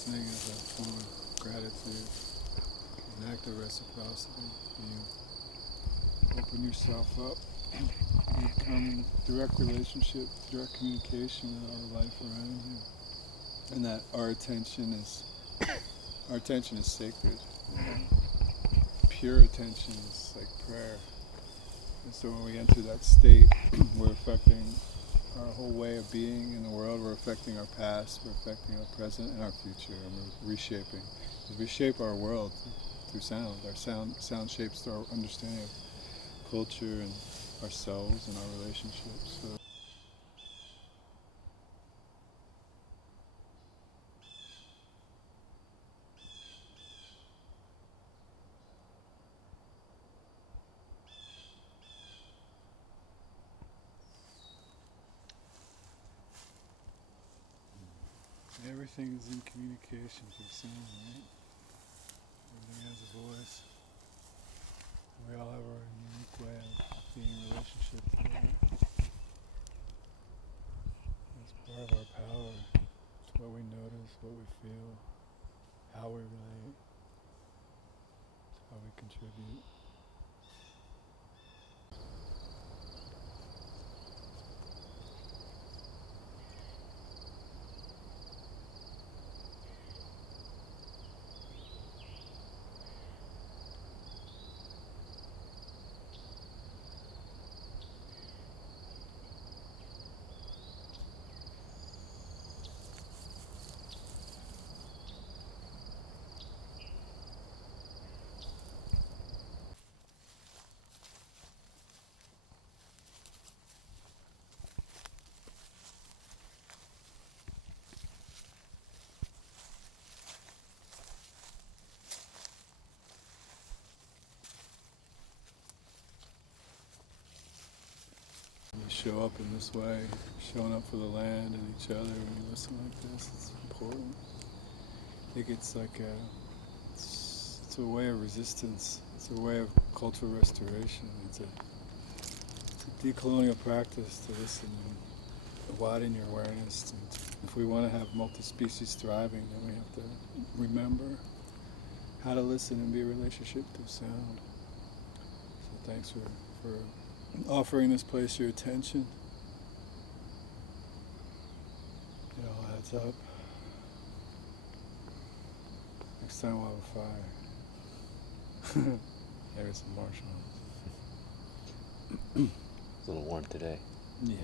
listening is a form of gratitude, an act of reciprocity. You open yourself up, you come in direct relationship, direct communication with our life around you, and that our attention is sacred. Pure attention is like prayer. And so when we enter that state, we're affecting our whole way of being in the world. We're affecting our past, we're affecting our present and our future, and we're reshaping. Because we shape our world through sound. Our sound shapes our understanding of culture and ourselves and our relationships. So everything is in communication through sound, right? Everything has a voice. We all have our unique way of being in relationship to it. It's part of our power. It's what we notice, what we feel, how we relate, how we contribute. We show up in this way, showing up for the land and each other when you listen like this. It's important. I think it's like it's a way of resistance. It's a way of cultural restoration. It's a decolonial practice to listen and widen your awareness. And if we want to have multi-species thriving, then we have to remember how to listen and be a relationship through sound. So thanks for offering this place your attention. It all adds up. Next time we'll have a fire. Maybe some marshmallows. It's a little warm today. Yeah.